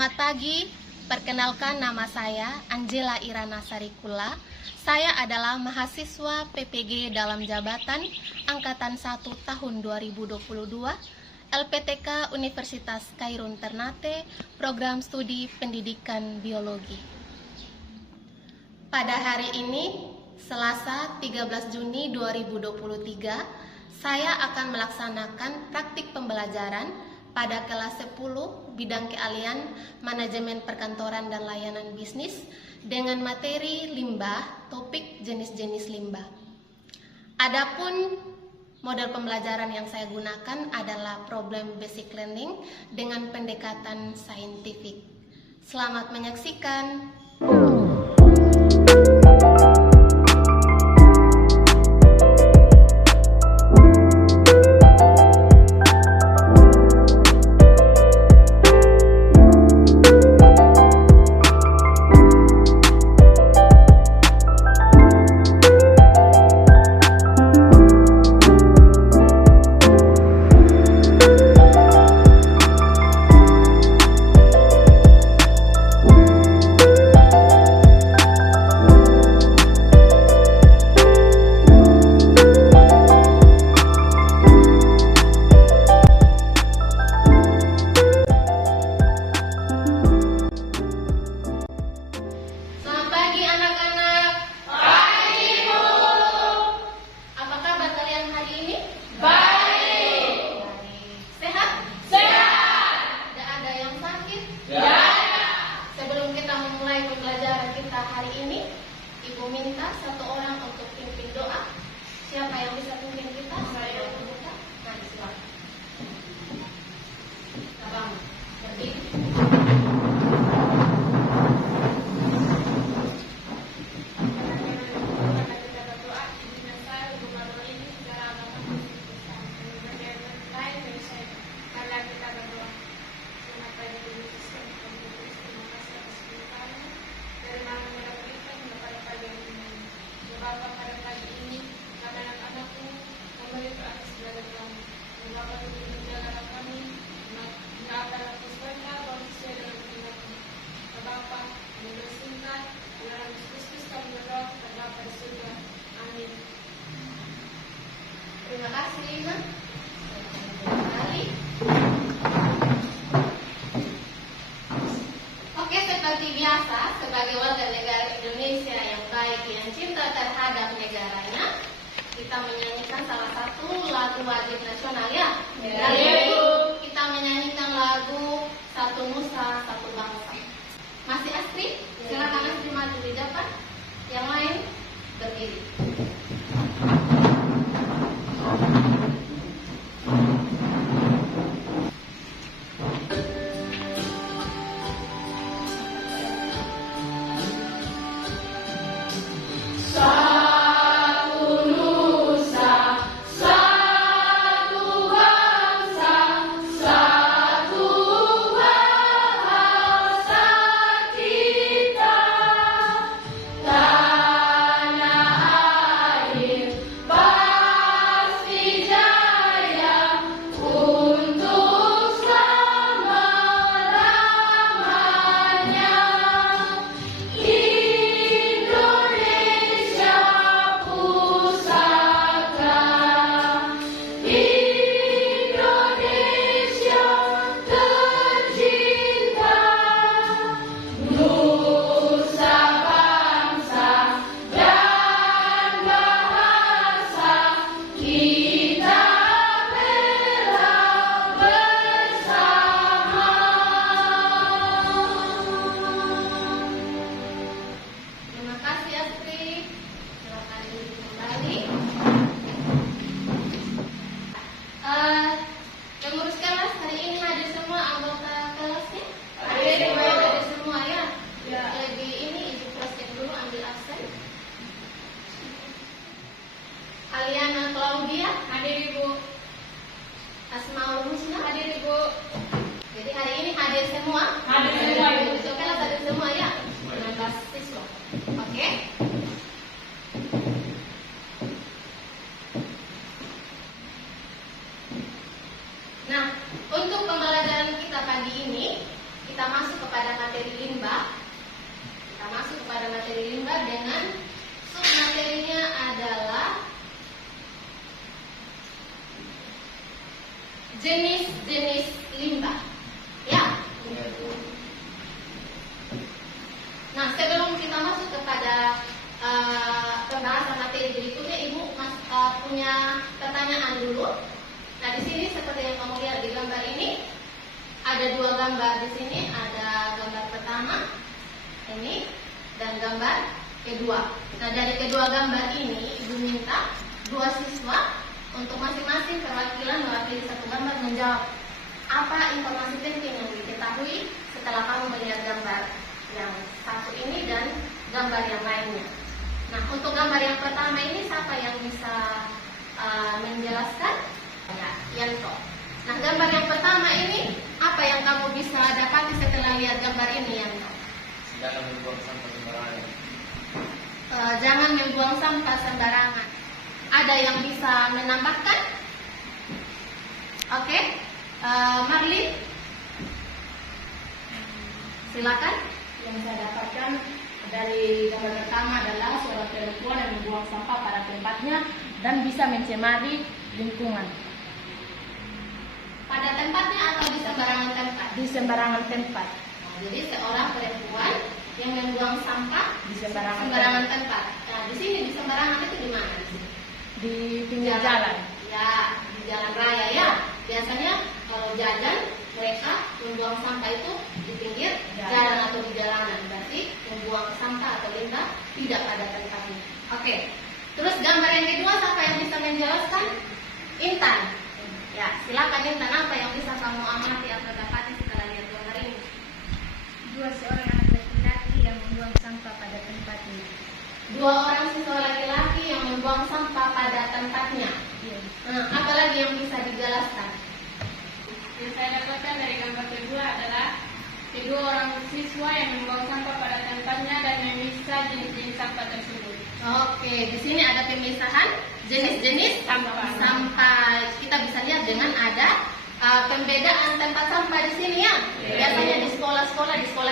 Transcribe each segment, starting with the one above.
Selamat pagi, perkenalkan nama saya Angela Irana Sarikula. Saya adalah mahasiswa PPG dalam jabatan Angkatan 1 tahun 2022 LPTK Universitas Khairun Ternate, program studi pendidikan biologi. Pada hari ini, Selasa 13 Juni 2023, saya akan melaksanakan praktik pembelajaran pada kelas 10 bidang keahlian manajemen perkantoran dan layanan bisnis dengan materi limbah, topik jenis-jenis limbah. Adapun model pembelajaran yang saya gunakan adalah problem basic learning dengan pendekatan saintifik. Selamat menyaksikan. Hari ini, Ibu minta satu orang untuk pimpin doa. Siapa yang bisa pimpin kita? Saya membuka. Nah, silakan. Abang, berdiri. Terima kasih, Lina. Oke, seperti biasa, sebagai warga negara Indonesia yang baik, yang cinta terhadap negaranya, kita menyanyikan salah satu lagu wajib nasional, ya. Kali ini kita menyanyikan lagu Satu Nusa Satu Bangsa. Masih Astri? Silakan Astri maju di depan. Yang lain berdiri. Aliana Claudia, hadir Ibu. Asmaul Husna, hadir Ibu. Jadi hari ini hadir semua. Hadir semua Ibu. Besok kelas hadir semua, ya. 19 siswa. Oke. Nah, untuk pembelajaran kita pagi ini, kita masuk kepada jenis-jenis limbah. Ya. Nah, sebelum kita masuk kepada pembahasan materi berikutnya, Ibu punya pertanyaan dulu. Nah, di sini seperti yang kamu lihat di gambar ini, ada dua gambar di sini. Ada gambar pertama ini dan gambar kedua. Nah, dari kedua gambar ini, Ibu minta dua siswa untuk masing-masing perwakilan mewakili satu gambar menjawab apa informasi penting yang diketahui setelah kamu melihat gambar yang satu ini dan gambar yang lainnya. Nah, untuk gambar yang pertama ini siapa yang bisa menjelaskan? Ya, Yanto. Nah, gambar yang pertama ini apa yang kamu bisa dapati setelah lihat gambar ini, Yanto? Jangan membuang sampah sembarangan. Jangan membuang sampah sembarangan. Ada yang bisa menambahkan? Oke, Marlin, silakan. Yang saya dapatkan dari gambar pertama adalah seorang perempuan yang membuang sampah pada tempatnya dan bisa mencemari lingkungan. Pada tempatnya atau di sembarangan tempat? Di sembarangan tempat. Nah, jadi seorang perempuan yang membuang sampah Di sembarangan tempat. Nah, di sini di sembarangan itu di mana? Di sini? Di pinggir jalan. Ya, di jalan raya ya. Biasanya kalau jajan mereka membuang sampah itu di pinggir jalan atau di jalanan. Berarti membuang sampah atau limbah tidak pada tempatnya. Oke. Terus gambar yang kedua siapa yang bisa menjelaskan? Intan. Ya, silakan Intan, apa yang bisa kamu amati atau dapati setelah lihat gambar ini? Seorang anak laki-laki yang membuang sampah pada tempatnya. Dua orang siswa laki-laki yang membuang sampah pada tempatnya. Nah, apalagi yang bisa dijelaskan? Yang saya dapatkan dari gambar kedua adalah kedua orang siswa yang membuang sampah pada tempatnya dan memisah jenis-jenis sampah tersebut. Oke, di sini ada pemisahan jenis-jenis sampah. Kita bisa lihat dengan ada pembedaan tempat sampah di sini ya. Biasanya di sekolah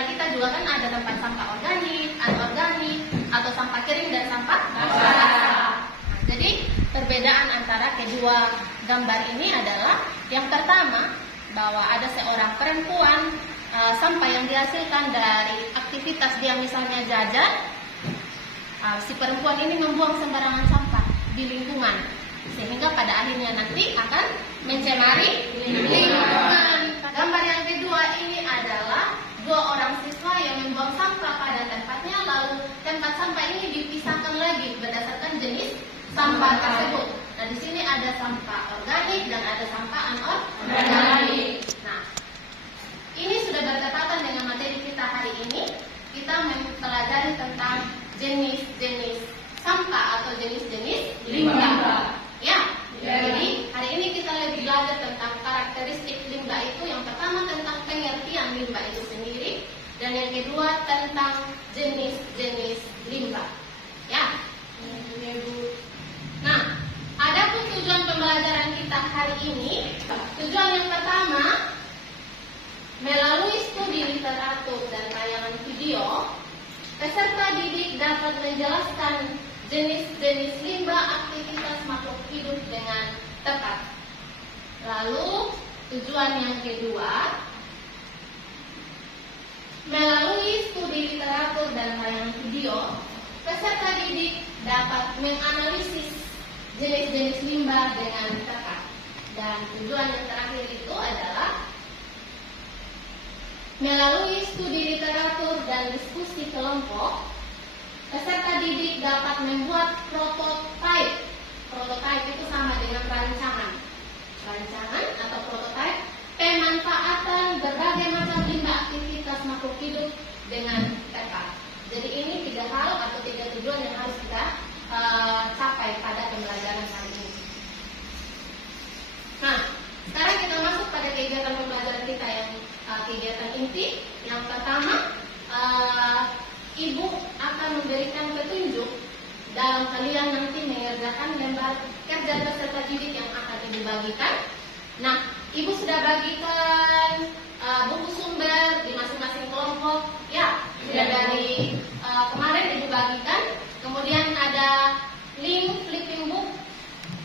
kita juga kan ada tempat sampah organik, anorganik, atau sampah kering dan sampah basah. Nah, jadi perbedaan antara kedua gambar ini adalah yang pertama bahwa ada seorang perempuan, sampah yang dihasilkan dari aktivitas dia misalnya jajan, si perempuan ini membuang sembarangan sampah di lingkungan sehingga pada akhirnya nanti akan mencemari lingkungan. Gambar yang kedua ini adalah dua orang siswa yang membuang sampah pada tempatnya, lalu tempat sampah ini dipisahkan lagi berdasarkan jenis sampah tersebut. Nah, di sini ada sampah organik dan ada sampah anorganik. Nah, ini sudah bertepatan dengan materi kita hari ini. Kita mempelajari tentang jenis-jenis sampah atau jenis-jenis limbah. Ya. Jadi hari ini kita lebih belajar tentang karakteristik limbah itu. Yang pertama tentang pengertian limbah itu sendiri, dan yang kedua tentang jenis-jenis limbah. Ya. Nah, adapun tujuan pembelajaran kita hari ini, tujuan yang pertama melalui studi literatur dan tayangan video, peserta didik dapat menjelaskan jenis-jenis limbah aktivitas makhluk hidup dengan tepat. Lalu, tujuan yang kedua, melalui studi literatur dan tayangan video, peserta didik dapat menganalisis jenis-jenis limbah dengan tepat. Dan tujuan yang terakhir itu adalah melalui studi literatur dan diskusi kelompok, peserta didik dapat membuat prototipe. Prototipe itu sama dengan rancangan. Rancangan atau prototipe pemanfaatan berbagai macam limbah aktivitas makhluk hidup dengan tepat. Jadi ini 3 hal atau 3 tujuan yang harus kita capai pada pembelajaran kali ini. Nah, sekarang kita masuk pada kegiatan pembelajaran kita yang kegiatan inti. Yang pertama, Ibu akan memberikan petunjuk dalam kalian nanti mengerjakan lembar kerja peserta didik yang akan Ibu bagikan. Nah, Ibu sudah bagikan buku sumber di masing-masing kelompok. Ya, sudah dari kemarin Ibu bagikan. Kemudian ada link flipping book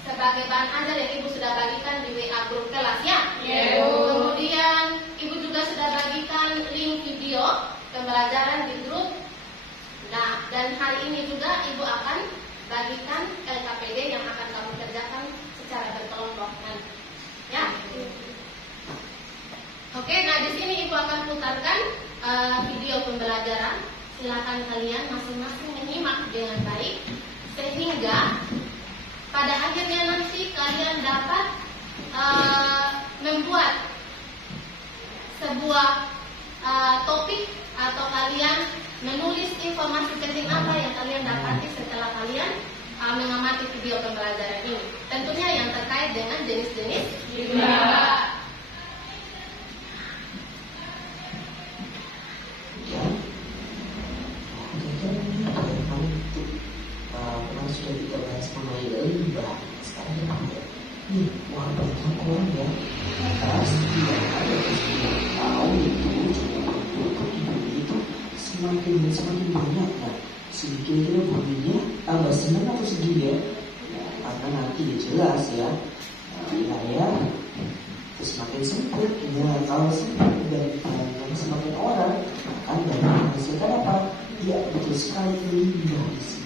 sebagai bahan ajar yang Ibu sudah bagikan di WA grup kelas ya. Ya, Bu. Kemudian Ibu juga sudah bagikan link video pembelajaran di grup. Nah, dan hari ini juga Ibu akan bagikan LKPD yang akan kamu kerjakan secara berkelompok nanti. Ya. Oke, nah di sini Ibu akan putarkan video pembelajaran. Silakan kalian masing-masing menyimak dengan baik sehingga pada akhirnya nanti kalian dapat membuat sebuah topik atau kalian menulis informasi penting apa yang kalian dapati setelah kalian mengamati video pembelajaran ini. Tentunya yang terkait dengan jenis-jenis limbah. Sudah kita bahas mengenai limbah. Sekarang kita lihat nih, wah banyak orang ya tidak ada tahu itu itu semakin banyak kan. Kira-kira bunyinya tambah senang atau sedih ya? Karena nanti jelas ya wilayah semakin sempit ya. Kalau sempit dan semakin orang akan dari menghasilkan apa? Ya betul sekali limbah di sini.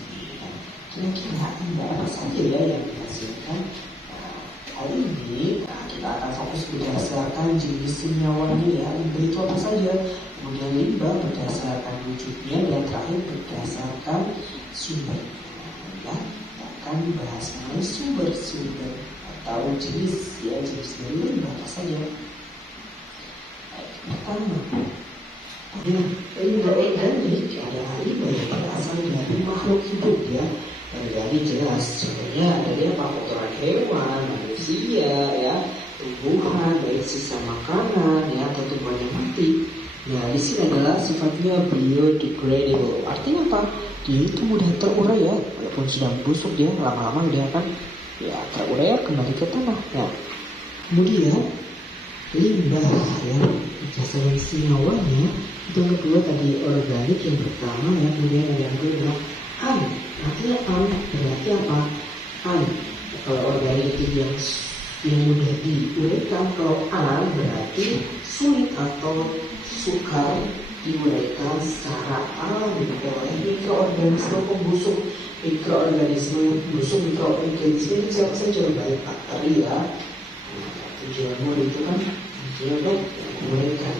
Kira-kira limbah apa saja ya yang dihasilkan? Hari ini kita akan fokus berdasarkan jenis senyawanya ya. Limbah itu apa saja? Kemudian limbah berdasarkan wujudnya dan terakhir berdasarkan sumber. Ya, akan dibahas mengenai sumber-sumber atau jenis dari limbah apa saja. Pertama, limbah organik adalah limbah yang berasal dari makhluk hidup ya. Jadi jelas contohnya dari apa? Kotoran hewan, manusia ya, tumbuhan, baik sisa makanan ya atau tumbuhan yang mati. Nah di sini adalah sifatnya biodegradable. Artinya apa? Dia itu mudah terurai ya, walaupun sudah busuk dia lama-lama dia akan ya terurai kembali ke tanah. Nah kemudian limbah ya berdasarkan senyawanya itu yang kedua tadi organik yang pertama ya, kemudian ada yang kedua artinya berarti apa? Kalau organik itu yang mudah diuraikan, kalau berarti sulit atau sukar diuraikan secara alami oleh mikroorganisme pembusuk. Mikroorganisme pembusuk, mikroorganisme itu siapa saja? Baik bakteri ya. Tujuannya itu kan tujuannya diuraikan.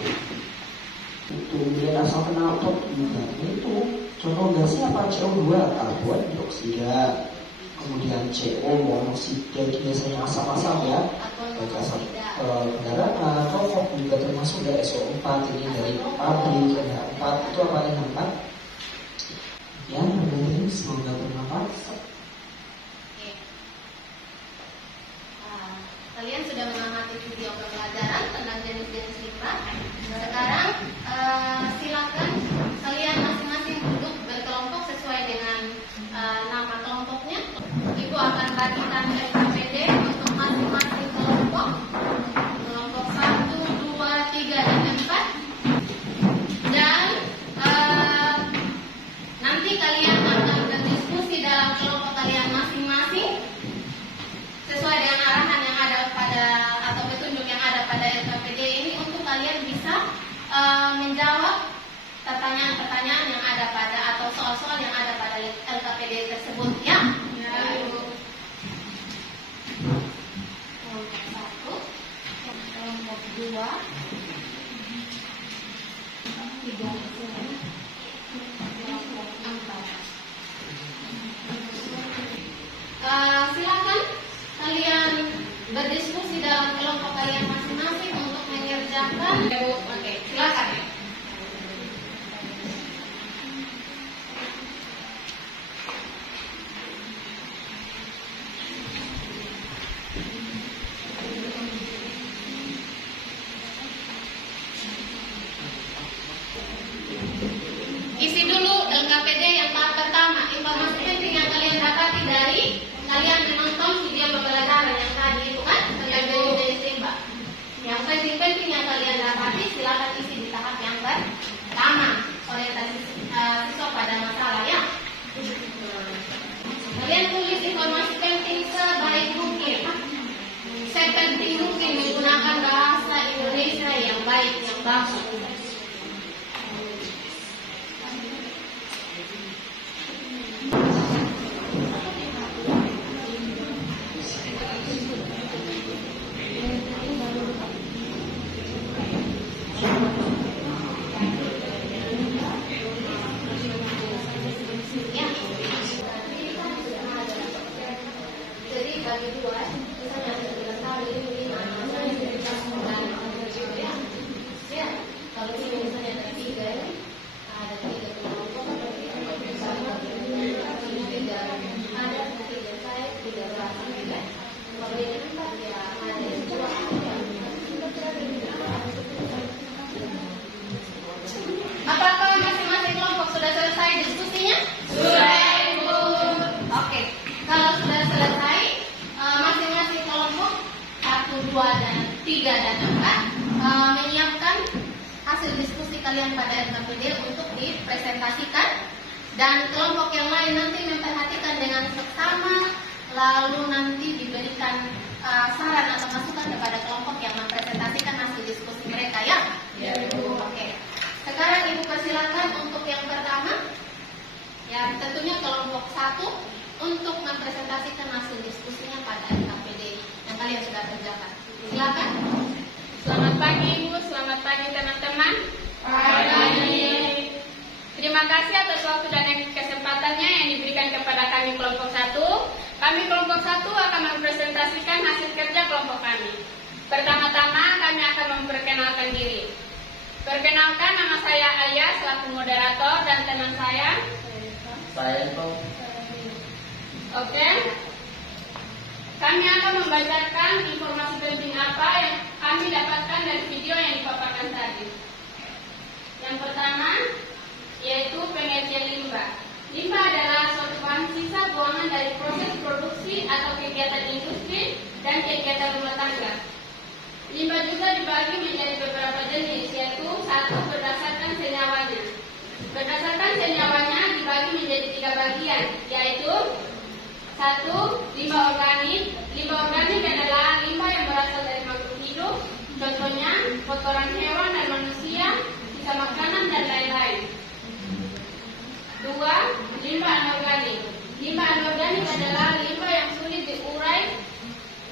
Kemudian asal kenal itu contoh gasnya apa? CO2 karbon dioksida. Kemudian CO monoksida itu biasanya asam-asam ya. Asam kendaraan, rokok juga termasuk dari SO4 ini dari pabrik ada 4 itu apa yang nampak? Ya, ini semoga bermanfaat. Kalian sudah mengamati video pembelajaran tentang jenis-jenis limbah. Sekarang silakan kalian masing-masing duduk berkelompok sesuai dengan nama kelompoknya. Ibu akan bagikan LKPD untuk masing-masing kelompok. Kelompok 1, 2, 3, dan 4. Dan nanti kalian akan berdiskusi dalam kelompok kalian masing-masing sesuai dengan arahan yang ada pada atau petunjuk yang ada pada LKPD ini untuk kalian bisa menjawab pertanyaan-pertanyaan yang ada pada atau soal-soal yang ada pada LKPD tersebut ya. Kelompok 1, kelompok 2, 3, kelompok 4. Silakan kalian berdiskusi dalam kelompok kalian masing-masing untuk mengerjakan. Oke, silakan. Jadi bagi dua, misalnya ada 3 kali, 5, misalnya dari 9 gitu ya. Ya, kalau ini misalnya ada 3 ya, ada 3 kelompok, berarti ada 3 saya, 3 belakang gitu ya. Kalau ini 4 ya, ada 2 Apakah masing-masing kelompok sudah selesai diskusinya? Sudah, Ibu. Oke, kalau sudah selesai, masing-masing kelompok 1, 2, dan 3 dan 4 menyiapkan hasil diskusi kalian pada LKPD untuk dipresentasikan, dan kelompok yang lain nanti memperhatikan dengan seksama, lalu nanti diberikan saran atau masukan kepada kelompok yang mempresentasikan hasil diskusi mereka ya. Ya, Ibu. Oke. Sekarang Ibu persilakan untuk yang pertama, ya tentunya kelompok 1 untuk mempresentasikan hasil diskusinya pada LKPD yang kalian sudah kerjakan. Silakan. Selamat pagi Ibu, selamat pagi teman-teman. Pagi. Terima kasih atas waktu dan kesempatannya yang diberikan kepada kami kelompok 1. Kami kelompok 1 akan mempresentasikan hasil kerja kelompok kami. Pertama-tama kami akan memperkenalkan diri. Perkenalkan, nama saya Ayah selaku moderator dan teman saya. Saya itu Oke. Kami akan membacakan informasi penting apa yang kami dapatkan dari video yang dipaparkan tadi. Yang pertama, yaitu pengertian limbah. Limbah adalah suatu bahan sisa buangan dari proses produksi atau kegiatan industri dan kegiatan rumah tangga. Limbah juga dibagi menjadi beberapa jenis, yaitu 1 berdasarkan senyawanya. Berdasarkan senyawanya dibagi menjadi 3 bagian, yaitu 1. Limbah organik. Limbah organik adalah limbah yang berasal dari makhluk hidup, contohnya kotoran hewan dan manusia, sisa makanan dan lain-lain. 2. Limbah anorganik. Limbah anorganik adalah limbah yang sulit diurai,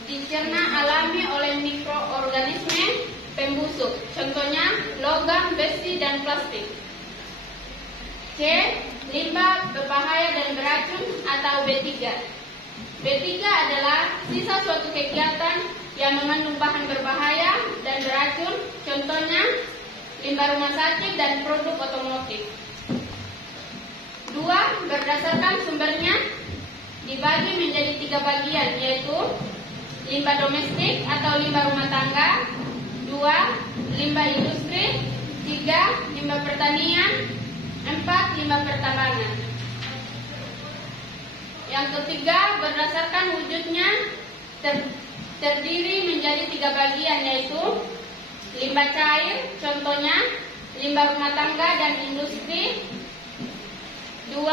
dicerna alami oleh mikroorganisme pembusuk, contohnya logam, besi, dan plastik. C. Limbah berbahaya dan beracun atau B3. B3 adalah sisa suatu kegiatan yang mengandung bahan berbahaya dan beracun, contohnya limbah rumah sakit dan produk otomotif. 2. Berdasarkan sumbernya dibagi menjadi 3 bagian, yaitu limbah domestik atau limbah rumah tangga, 2. Limbah industri, 3. Limbah pertanian, 4. Limbah pertambangan. Yang ketiga, berdasarkan wujudnya terdiri menjadi 3 bagian, yaitu limbah cair, contohnya limbah rumah tangga dan industri, 2.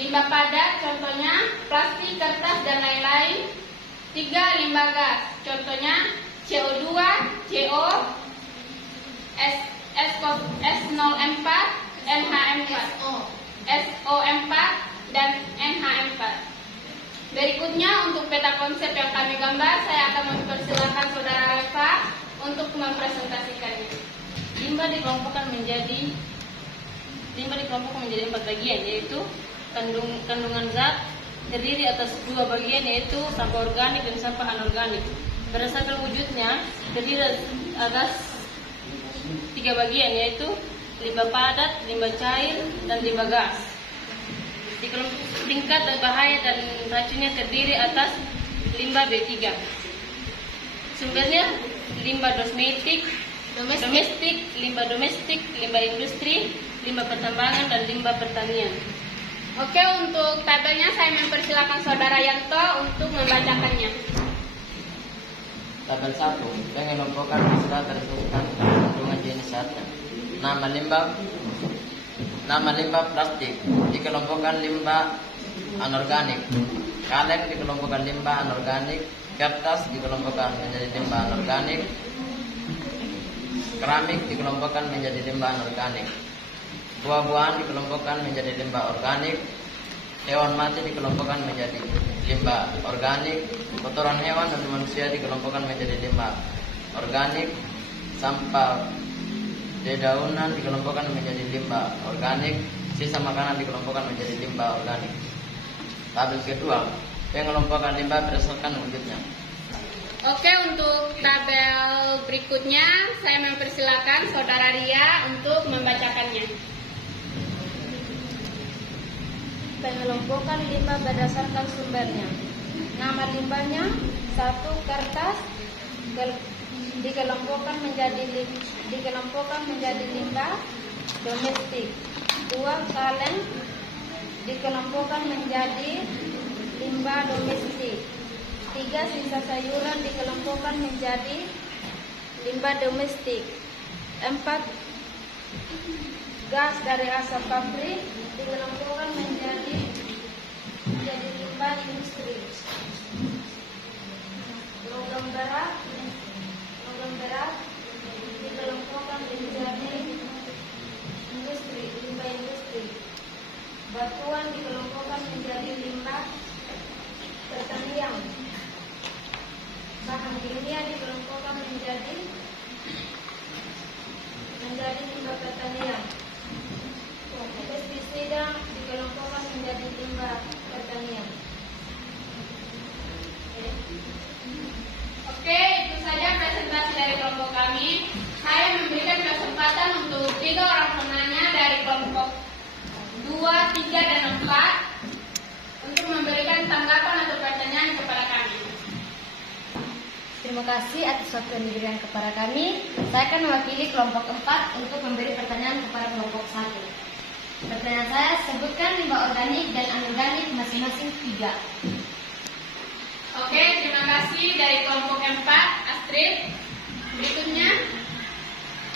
Limbah padat, contohnya plastik, kertas, dan lain-lain, 3. Limbah gas, contohnya CO2, CO, S04, NH4, SO4, dan NH4. Berikutnya untuk peta konsep yang kami gambar, saya akan mempersilahkan Saudara Reva untuk mempresentasikannya. Limbah dikelompokkan menjadi 4 bagian, yaitu kandungan zat terdiri atas 2 bagian, yaitu sampah organik dan sampah anorganik. Berdasarkan wujudnya terdiri atas 3 bagian, yaitu limbah padat, limbah cair, dan limbah gas. Tingkat bahaya dan racunnya terdiri atas limbah B3. Sumbernya limbah domestik, limbah industri, limbah pertambangan, dan limbah pertanian. Oke, untuk tabelnya saya mempersilakan Saudara Yanto untuk membacakannya. tabel 1 mengelompokkan sudah tertentukan kandungan jenis zatnya. Nama limbah plastik dikelompokkan limbah anorganik. Kaleng dikelompokkan limbah anorganik. Kertas dikelompokkan menjadi limbah anorganik. Keramik dikelompokkan menjadi limbah anorganik. Buah-buahan dikelompokkan menjadi limbah organik. Hewan mati dikelompokkan menjadi limbah organik. Kotoran hewan dan manusia dikelompokkan menjadi limbah organik. Sampah dedaunan dikelompokkan menjadi limbah organik. Sisa makanan dikelompokkan menjadi limbah organik. Tabel kedua, pengelompokan limbah berdasarkan wujudnya. Oke, untuk tabel berikutnya saya mempersilakan Saudara Ria untuk membacakannya. Pengelompokan limbah berdasarkan sumbernya. Nama limbahnya: 1. Kertas dikelompokkan menjadi limbah domestik. 2. Kaleng dikelompokkan menjadi limbah domestik. 3. Sisa sayuran dikelompokkan menjadi limbah domestik. 4. Gas dari asap pabrik dikelompokkan menjadi limbah industri. Logam berat dikelompokkan menjadi limbah industri. Batuan dikelompokkan menjadi limbah pertanian. Bahan kimia dikelompokkan menjadi limbah pertanian. Pestisida dikelompokkan menjadi limbah pertanian. Oke, itu saja presentasi dari kelompok kami. Saya memberikan kesempatan untuk 3 orang penanya dari kelompok 2, 3, dan 4 untuk memberikan tanggapan atau pertanyaan kepada kami. Terima kasih atas waktu yang diberikan kepada kami. Saya akan mewakili kelompok 4 untuk memberi pertanyaan kepada kelompok 1. Pertanyaan saya, sebutkan limbah organik dan anorganik masing-masing 3. Oke, terima kasih dari kelompok 4, Astrid. Berikutnya,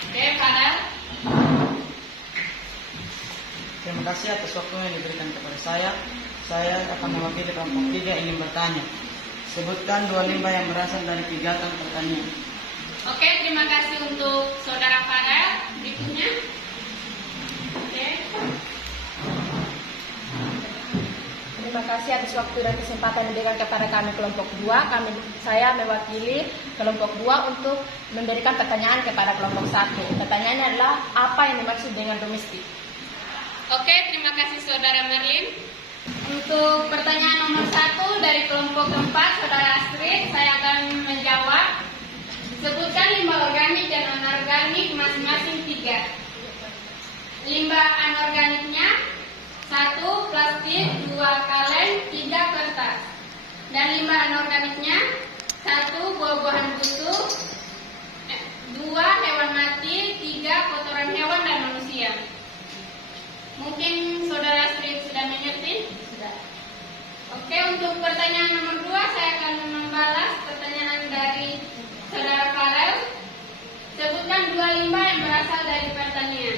oke, Farel. Terima kasih atas waktu yang diberikan kepada saya. Saya akan mewakili kelompok 3 ingin bertanya. Sebutkan 2 limbah yang berasal dari kegiatan pertanian. Oke, terima kasih untuk Saudara Farel. Berikutnya. Oke. Terima kasih atas waktu dan kesempatan yang diberikan kepada kami kelompok 2. Saya mewakili kelompok 2 untuk memberikan pertanyaan kepada kelompok 1. Pertanyaannya adalah, apa yang dimaksud dengan domestik? Oke, terima kasih Saudara Merlin. Untuk pertanyaan nomor 1 dari kelompok 4, Saudara Astrid, saya akan menjawab. Sebutkan limbah organik dan anorganik masing-masing 3. Limbah anorganiknya: 1. Plastik, 2. Kaleng, 3. Kertas. Dan limbah anorganiknya: 1. Buah-buahan busuk, 2. Hewan mati, 3. Kotoran hewan dan manusia. Mungkin Saudara Astrid sudah mengerti? Sudah. Oke, untuk pertanyaan nomor 2 saya akan membalas pertanyaan dari Saudara Farel. Sebutkan 2 limbah yang berasal dari pertanian.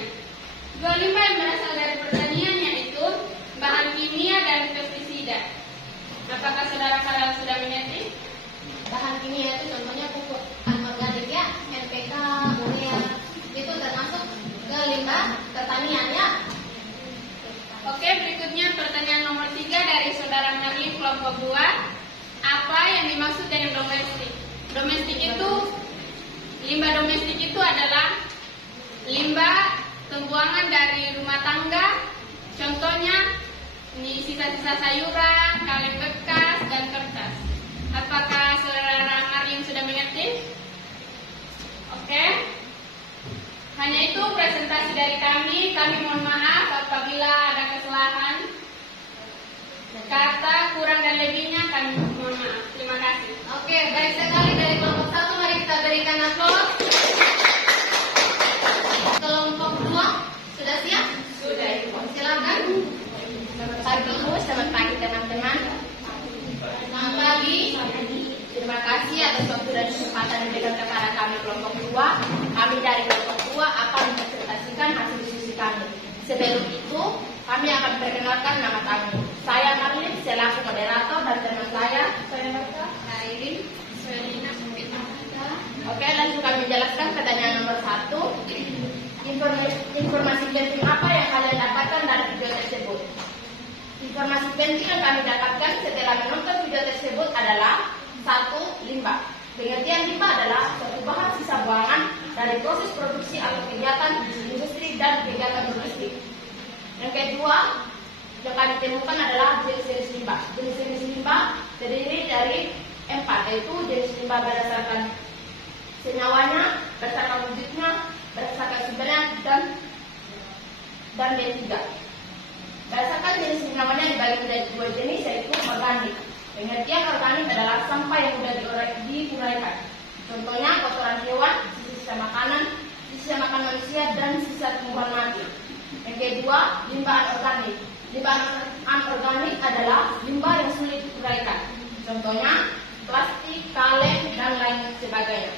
2 limbah yang berasal dari pertanian yaitu bahan kimia dan pestisida. Apakah Saudara Farel sudah mengerti? Bahan kimia itu contohnya pupuk anorganik ya, NPK, urea, itu termasuk ke limbah pertanian ya. Oke, berikutnya pertanyaan nomor 3 dari Saudara Merlin kelompok 2. Apa yang dimaksud dengan domestik? Limbah domestik itu adalah limbah pembuangan dari rumah tangga. Contohnya ini sisa-sisa sayuran, kaleng bekas, dan kertas. Apakah Saudara Merlin sudah mengerti? Oke. Hanya itu presentasi dari kami. Kami mohon maaf apabila ada kesalahan kata, kurang dan lebihnya kami mohon maaf. Terima kasih. Oke, baik sekali dari kelompok 1, mari kita berikan aplaus. Kelompok 2 sudah siap? Sudah. Silakan. Selamat pagi Bu, selamat pagi teman-teman. Selamat pagi. Terima kasih atas waktu dan kesempatan yang diberikan kepada kami kelompok 2. Kami dari kelompok 2 akan mempresentasikan hasil diskusi kami. Sebelum itu, kami akan perkenalkan nama kami. Saya Marlin selaku moderator dan teman saya Airin, Selina, Oke, langsung kami jelaskan pertanyaan nomor 1. informasi penting apa yang kalian dapatkan dari video tersebut? Informasi penting yang kami dapatkan setelah menonton video tersebut adalah 1. Limbah. Pengertian limbah adalah suatu bahan sisa buangan dari proses produksi atau kegiatan industri dan kegiatan logistik. Yang kedua, yang kami temukan adalah jenis-jenis limbah. Jenis-jenis limbah terdiri dari 4, yaitu jenis limbah berdasarkan senyawanya, berdasarkan wujudnya, berdasarkan sumbernya, dan D3. Berdasarkan jenis senyawanya dibagi menjadi 2 jenis, yaitu organik. Pengertian organik adalah sampah yang mudah diuraikan. Contohnya kotoran hewan, sisa makanan, sisa makan manusia, dan sisa tumbuhan mati. Yang kedua, limbah anorganik. Limbah anorganik adalah limbah yang sulit diuraikan. Contohnya plastik, kaleng, dan lain sebagainya.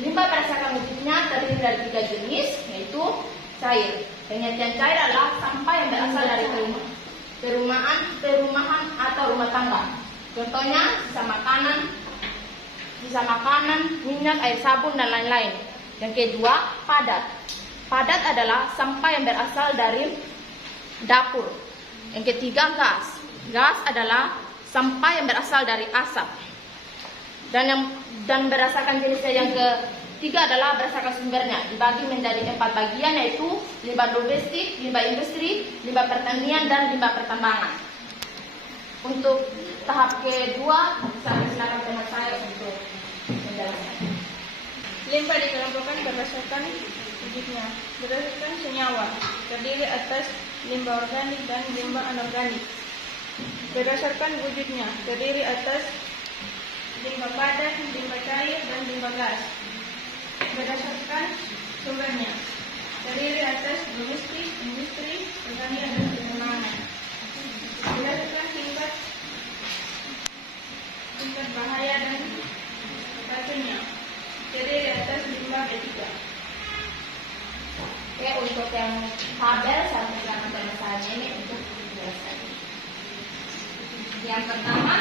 Limbah berdasarkan wujudnya terdiri dari 3 jenis, yaitu cair. Pengertian cair adalah sampah yang berasal dari perumahan atau rumah tangga. Contohnya sisa makanan, minyak, air sabun, dan lain-lain. Yang kedua, padat. Padat adalah sampah yang berasal dari dapur. Yang ketiga, gas. Gas adalah sampah yang berasal dari asap. Dan berdasarkan jenisnya yang ketiga adalah berdasarkan sumbernya. Dibagi menjadi 4 bagian, yaitu limbah domestik, limbah industri, limbah pertanian, dan limbah pertambangan. Untuk tahap kedua, saya silakan teman saya untuk menjelaskan. Limbah dikelompokkan berdasarkan wujudnya, berdasarkan senyawa, terdiri atas limbah organik dan limbah anorganik. Berdasarkan wujudnya, terdiri atas limbah padat, limbah cair, dan limbah gas. Berdasarkan sumbernya, terdiri atas domestik, industri, pertanian, dan pertambangan. Berdasarkan tingkat bahaya dan racunnya, terdiri atas limbah B3. Oke, untuk yang tabel saya silakan teman saya ini untuk menjelaskan. Yang pertama,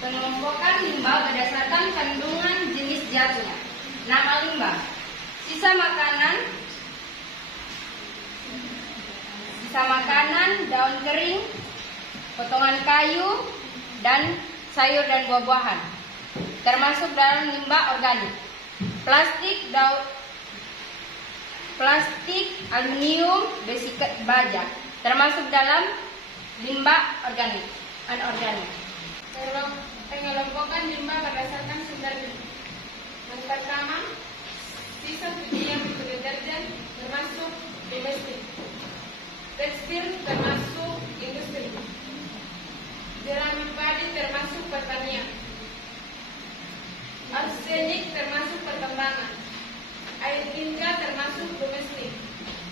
pengelompokan limbah berdasarkan kandungan jenis zatnya. Nama limbah: sisa makanan, daun kering, potongan kayu, dan sayur dan buah-buahan. Termasuk dalam limbah organik. Plastik, aluminium, besi baja. Termasuk dalam limbah organik, anorganik. Pengelompokan limbah berdasarkan sumber limbah. Yang pertama, sisa cucian untuk deterjen termasuk domestik. Tekstil termasuk industri. Jerami padi termasuk pertanian. Arsenik termasuk pertambangan. Air tinja termasuk domestik.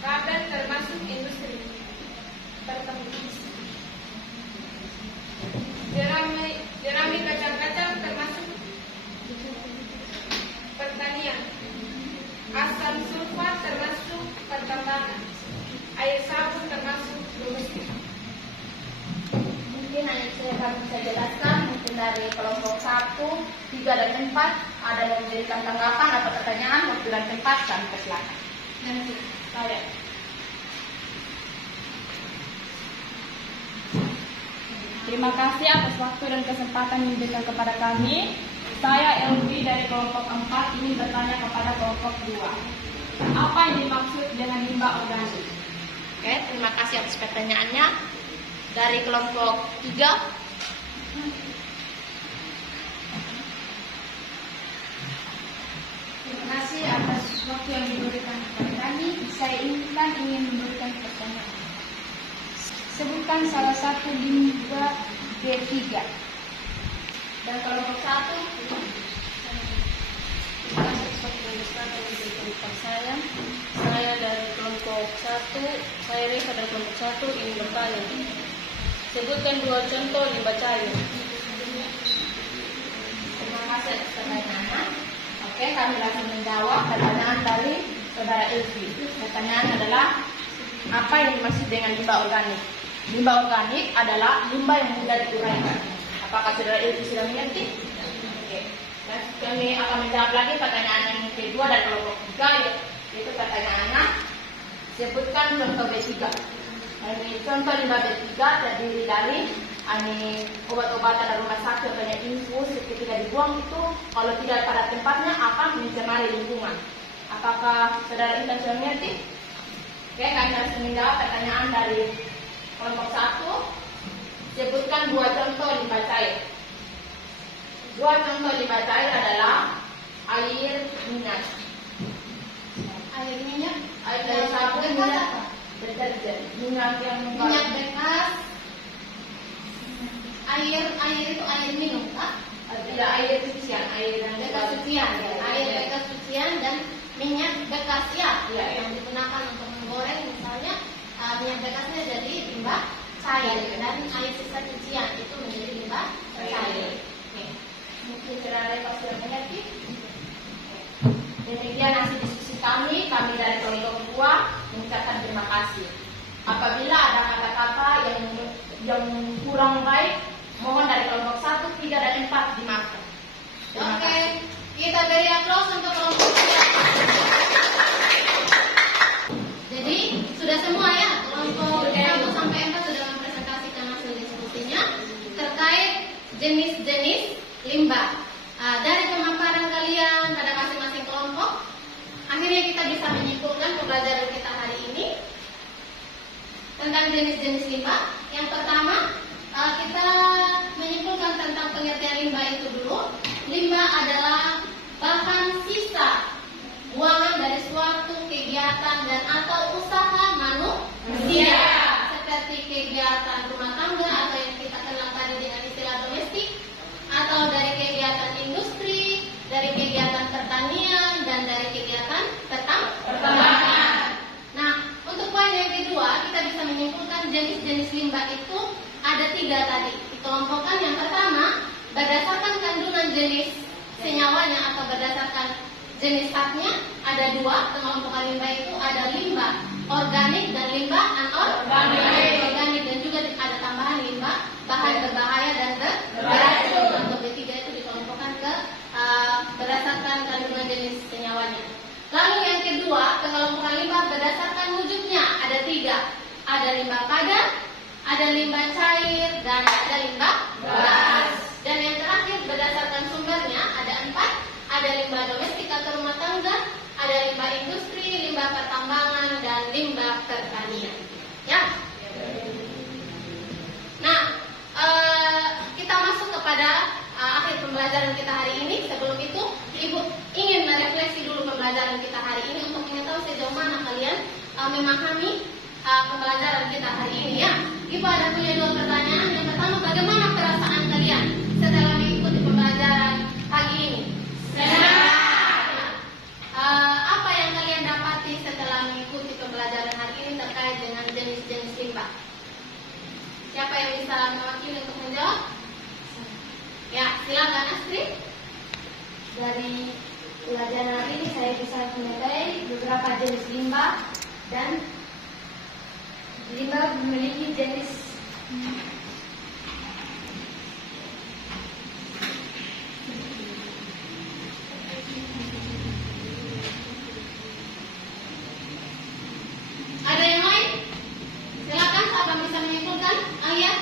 Kabel termasuk industri. Jerami kacang-kacang termasuk pertanian. Asam sulfat termasuk pertambangan. Air sabun termasuk domestik. Mungkin hanya saya bisa jelaskan mungkin dari kelompok 1, 3, dan 4 ada yang memberikan tanggapan atau pertanyaan. Waktu dan tempat kami persilakan. Nanti saya. Terima kasih atas waktu dan kesempatan yang diberikan kepada kami. Saya Elvi dari kelompok 4 ingin bertanya kepada kelompok 2. Apa yang dimaksud dengan limbah organik? Oke, terima kasih atas pertanyaannya. Dari kelompok 3. Terima kasih atas waktu yang diberikan kepada kami. Saya ingin memberikan pertanyaan. Sebutkan salah satu limbah B3. Dan kelompok 1. Saya dari kelompok 1, saya Reza dari kelompok 1 ingin bertanya. Sebutkan 2 contoh limbah cair. Terima kasih atas pertanyaannya. Oke, kami langsung menjawab pertanyaan dari saudara Elvi. Pertanyaan adalah, apa yang dimaksud dengan limbah organik? Limbah organik adalah limbah yang mudah diuraikan. Apakah saudara Elvi sudah mengerti? Oke. Dan kami akan menjawab lagi pertanyaan yang kedua dari kelompok 3, yaitu pertanyaannya, Sebutkan contoh B3. Ini contoh limbah B3 terdiri dari obat-obatan dari rumah sakit atau infus ketika dibuang itu kalau tidak pada tempatnya akan mencemari lingkungan. Apakah saudara Intan sudah mengerti? Oke, kami harus menjawab pertanyaan dari kelompok 1. Sebutkan 2 contoh limbah cair. 2 contoh limbah cair adalah air minyak. Air minyak, Air dari sabun, minyak deterjen, minyak yang minyak bekas, air itu air minum, kah? tidak air cucian, air yang Bekas cucian, air bekas cucian dan minyak bekas ya, Ya. yang digunakan untuk menggoreng misalnya minyak bekasnya jadi limbah cair dan air sisa cucian itu menjadi limbah cair. Oke. Mungkin saudara Eva sudah mengerti. Demikian hasil diskusi kami dari kelompok 2 mengucapkan terima kasih. Apabila ada kata-kata yang kurang baik, mohon dari kelompok 1, 3, dan 4 dimaafkan. Terima Oke, kasih. kita beri aplaus untuk kelompok 3. Jadi sudah semua ya, kelompok 1 sampai 4 sudah mempresentasikan hasil diskusinya terkait jenis-jenis limbah. Dari pemaparan kalian pada masing-masing kelompok, akhirnya kita bisa menyimpulkan pembelajaran kita hari ini tentang jenis-jenis limbah. Yang pertama, kita menyimpulkan tentang pengertian limbah itu dulu. Limbah adalah bahan sisa buangan dari suatu kegiatan dan atau usaha manusia, seperti kegiatan rumah tangga atau yang kita kenal tadi dengan istilah domestik, atau dari kegiatan industri, dari kegiatan pertanian, dan dari kegiatan pertambangan. Nah, untuk poin yang kedua, kita bisa menyimpulkan jenis-jenis limbah itu ada 3 tadi. Dikelompokkan yang pertama, berdasarkan kandungan jenis senyawanya atau berdasarkan jenis zatnya, ada 2 pengelompokan limbah itu, ada limbah organik dan limbah anorganik. Organik dan juga ada tambahan limbah bahan berbahaya dan beracun. Untuk B3 itu dikelompokkan ke berdasarkan kandungan jenis senyawanya. Lalu yang kedua, pengelompokan limbah berdasarkan wujudnya ada 3. Ada limbah padat, ada limbah cair, dan ada limbah gas. Dan yang terakhir berdasarkan sumbernya ada 4. Ada limbah domestik atau rumah tangga, ada limbah industri, limbah pertambangan, dan limbah pertanian. Ya. Nah, kita masuk kepada akhir pembelajaran kita hari ini. Sebelum itu, Ibu ingin merefleksi dulu pembelajaran kita hari ini untuk mengetahui sejauh mana kalian memahami pembelajaran kita hari ini ya. Ibu ada punya 2 pertanyaan. Yang pertama, bagaimana perasaan kalian setelah mengikuti pembelajaran pagi ini? Apa yang kalian dapati setelah mengikuti pembelajaran hari ini terkait dengan jenis-jenis limbah? Siapa yang bisa mewakili untuk menjawab? Ya, silakan Astrid. Dari pelajaran hari ini saya bisa menilai beberapa jenis limbah dan limbah memiliki jenis Ada yang lain? Silakan, siapa bisa menyimpulkan? Alia?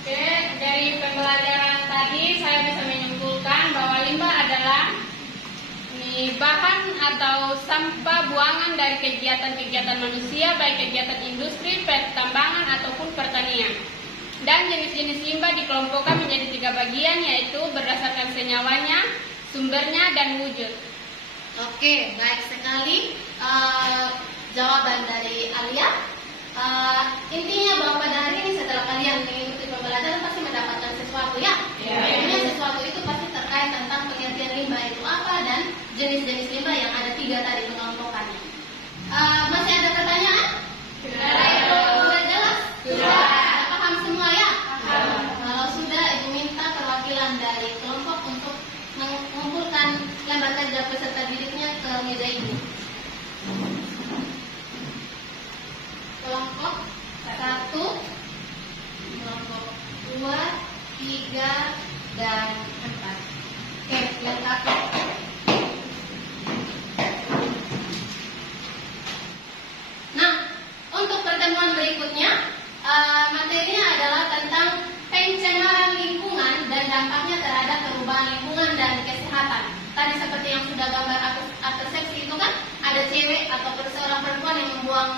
Oke, dari pembelajaran tadi saya bisa menyimpulkan bahwa limbah adalah bahan atau sampah buangan dari kegiatan-kegiatan manusia, baik kegiatan industri, pertambangan ataupun pertanian. Dan jenis-jenis limbah dikelompokkan menjadi 3 bagian, yaitu berdasarkan senyawanya, sumbernya, dan wujud. Oke, baik sekali jawaban dari Alia. Intinya bahwa pada hari ini setelah kalian mengikuti pembelajaran pasti mendapatkan sesuatu ya. Intinya sesuatu itu pasti terkait tentang pengertian limbah itu apa dan jenis-jenis limbah yang ada 3 tadi pengelompokannya. Masih ada pertanyaan? Sudah jelas? Sudah paham semua ya? Kalau sudah, Ibu minta perwakilan dari kelompok untuk mengumpulkan lembar kerja peserta didiknya ke meja Ibu. Kelompok 1, kelompok 2, 3, dan 4. kesehatan. Tadi seperti yang sudah gambar atas seksi itu kan, ada cewek atau seorang perempuan yang membuang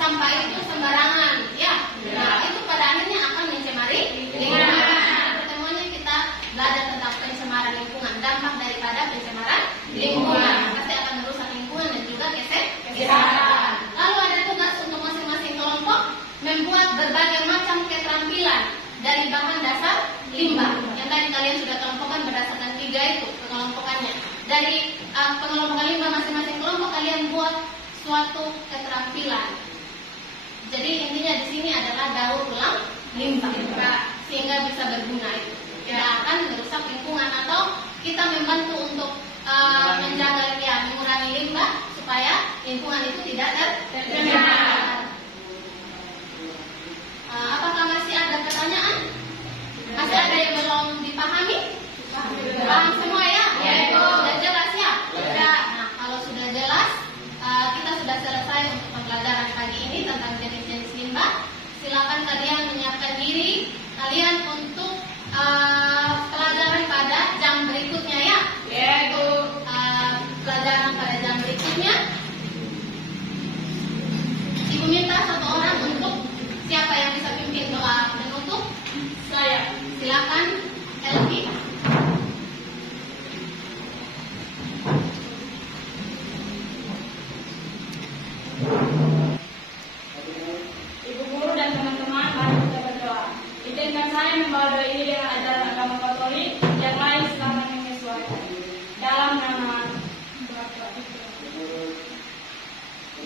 sampah itu sembarangan, ya. Nah, itu pada akhirnya akan mencemari lingkungan. Pertemuannya kita belajar tentang pencemaran lingkungan, dampak daripada pencemaran lingkungan. Pasti akan merusak lingkungan dan juga kesehatan. Lalu ada tugas untuk masing-masing kelompok membuat berbagai macam keterampilan dari bahan dasar limbah. Yang tadi kalian sudah kelompokkan berdasarkan 3 itu pengelompokannya. Dari pengelompokan limbah masing-masing kelompok kalian buat suatu keterampilan. Jadi intinya di sini adalah daur ulang limbah sehingga bisa berguna itu. Tidak akan merusak lingkungan atau kita membantu untuk menjaga mengurangi limbah supaya lingkungan itu tidak tercemar. Apakah masih ada pertanyaan? Masih ada yang belum dipahami? Paham semua ya? Sudah jelas ya? Nah, kalau sudah jelas, kita sudah selesai untuk pembelajaran pagi ini tentang jenis-jenis limbah. Silakan kalian menyiapkan diri kalian untuk pelajaran pada jam berikutnya ya. Yaitu pelajaran pada jam berikutnya. Ibu minta satu orang untuk siapa yang bisa pimpin doa penutup? Saya. Silakan Elvi. Ibu guru dan teman-teman, mari kita berdoa. Izinkan saya membawa doa ini dengan ajaran agama Katolik yang lain selama menyesuaikan. Dalam nama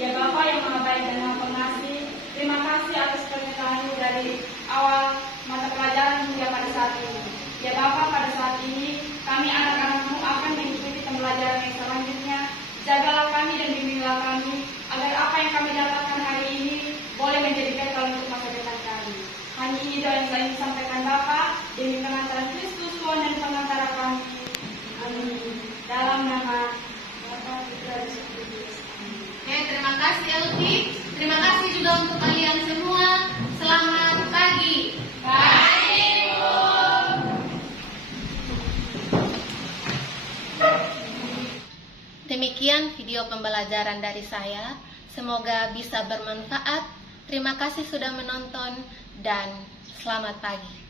Ya Bapa yang Maha Baik dan Maha Pengasih, terima kasih atas penyertaan-Mu dari awal mata pelajaran hingga pada saat ini. Ya Bapa, pada saat ini kami anak-anak-Mu akan mengikuti pembelajaran yang selanjutnya. Jagalah kami dan bimbinglah kami agar apa yang kami dapatkan hari ini boleh menjadi bekal untuk masa depan kami. Hanya ini doa yang saya ingin sampaikan Bapa, demi pengantaran Kristus Tuhan dan pengantara kami. Amin. Dalam nama Bapa, Putra, dan Roh Kudus. Oke, terima kasih Elvi. Terima kasih juga untuk kalian semua. Selamat pagi. Pagi, Bu. Demikian video pembelajaran dari saya. Semoga bisa bermanfaat. Terima kasih sudah menonton dan selamat pagi.